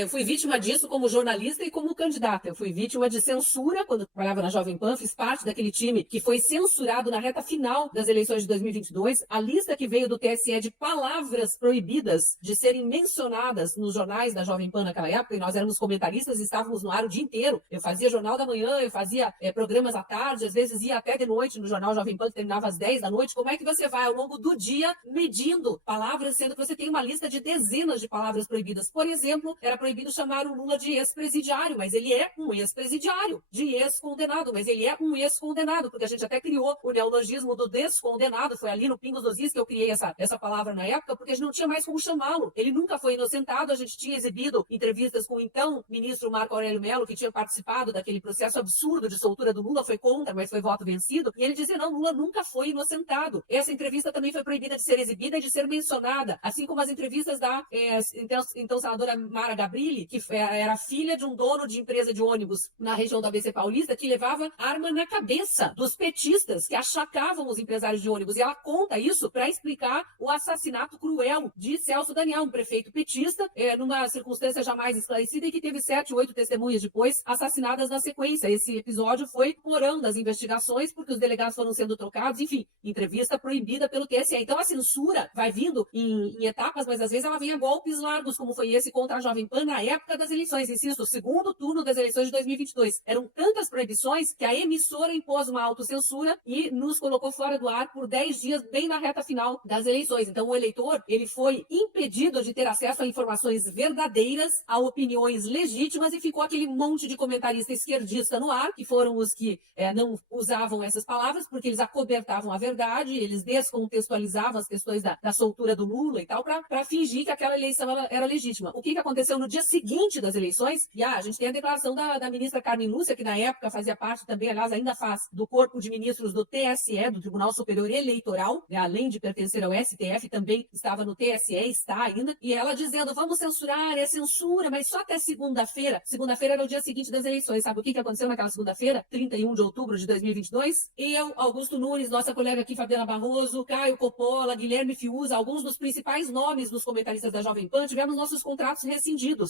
Eu fui vítima disso como jornalista e como candidata. Eu fui vítima de censura quando trabalhava na Jovem Pan, fiz parte daquele time que foi censurado na reta final das eleições de 2022. A lista que veio do TSE de palavras proibidas de serem mencionadas nos jornais da Jovem Pan naquela época, e nós éramos comentaristas e estávamos no ar o dia inteiro. Eu fazia Jornal da Manhã, eu fazia programas à tarde, às vezes ia até de noite no Jornal Jovem Pan, que terminava às 10 da noite. Como é que você vai ao longo do dia medindo palavras, sendo que você tem uma lista de dezenas de palavras proibidas? Por exemplo, era proibido chamar o Lula de ex-presidiário, mas ele é um ex-presidiário, de ex-condenado, mas ele é um ex-condenado, porque a gente até criou o neologismo do descondenado, foi ali no Pingos dos Is que eu criei essa palavra na época, porque a gente não tinha mais como chamá-lo. Ele nunca foi inocentado, a gente tinha exibido entrevistas com o então ministro Marco Aurélio Mello, que tinha participado daquele processo absurdo de soltura do Lula, foi contra, mas foi voto vencido, e ele dizia, não, Lula nunca foi inocentado. Essa entrevista também foi proibida de ser exibida e de ser mencionada, assim como as entrevistas da então senadora Mara Gabrilli, que era filha de um dono de empresa de ônibus na região do ABC Paulista, que levava arma na cabeça dos petistas que achacavam os empresários de ônibus. E ela conta isso para explicar o assassinato cruel de Celso Daniel, um prefeito petista, numa circunstância jamais esclarecida e que teve 7, 8 testemunhas depois assassinadas na sequência. Esse episódio foi porão das investigações, porque os delegados foram sendo trocados, enfim, entrevista proibida pelo TSE. Então a censura vai vindo em etapas, mas às vezes ela vem a golpes largos, como foi esse contra a Jovem Pan na época das eleições, insisto, o segundo turno das eleições de 2022. Eram tantas proibições que a emissora impôs uma autocensura e nos colocou fora do ar por 10 dias, bem na reta final das eleições. Então o eleitor, ele foi impedido de ter acesso a informações verdadeiras, a opiniões legítimas, e ficou aquele monte de comentarista esquerdista no ar, que foram os que não usavam essas palavras, porque eles acobertavam a verdade, eles descontextualizavam as questões da soltura do Lula e tal, para fingir que aquela eleição era legítima. O que aconteceu no dia seguinte das eleições? E a gente tem a declaração da ministra Carmen Lúcia, que na época fazia parte também, aliás, ainda faz, do corpo de ministros do TSE, do Tribunal Superior Eleitoral, além de pertencer ao STF, também estava no TSE, está ainda, e ela dizendo, vamos censurar, é censura, mas só até segunda-feira. Segunda-feira era o dia seguinte das eleições. Sabe o que aconteceu naquela segunda-feira? 31 de outubro de 2022? Eu, Augusto Nunes, nossa colega aqui, Fabiana Barroso, Caio Coppola, Guilherme Fiuza, alguns dos principais nomes dos comentaristas da Jovem Pan, tivemos nossos contratos rescindidos.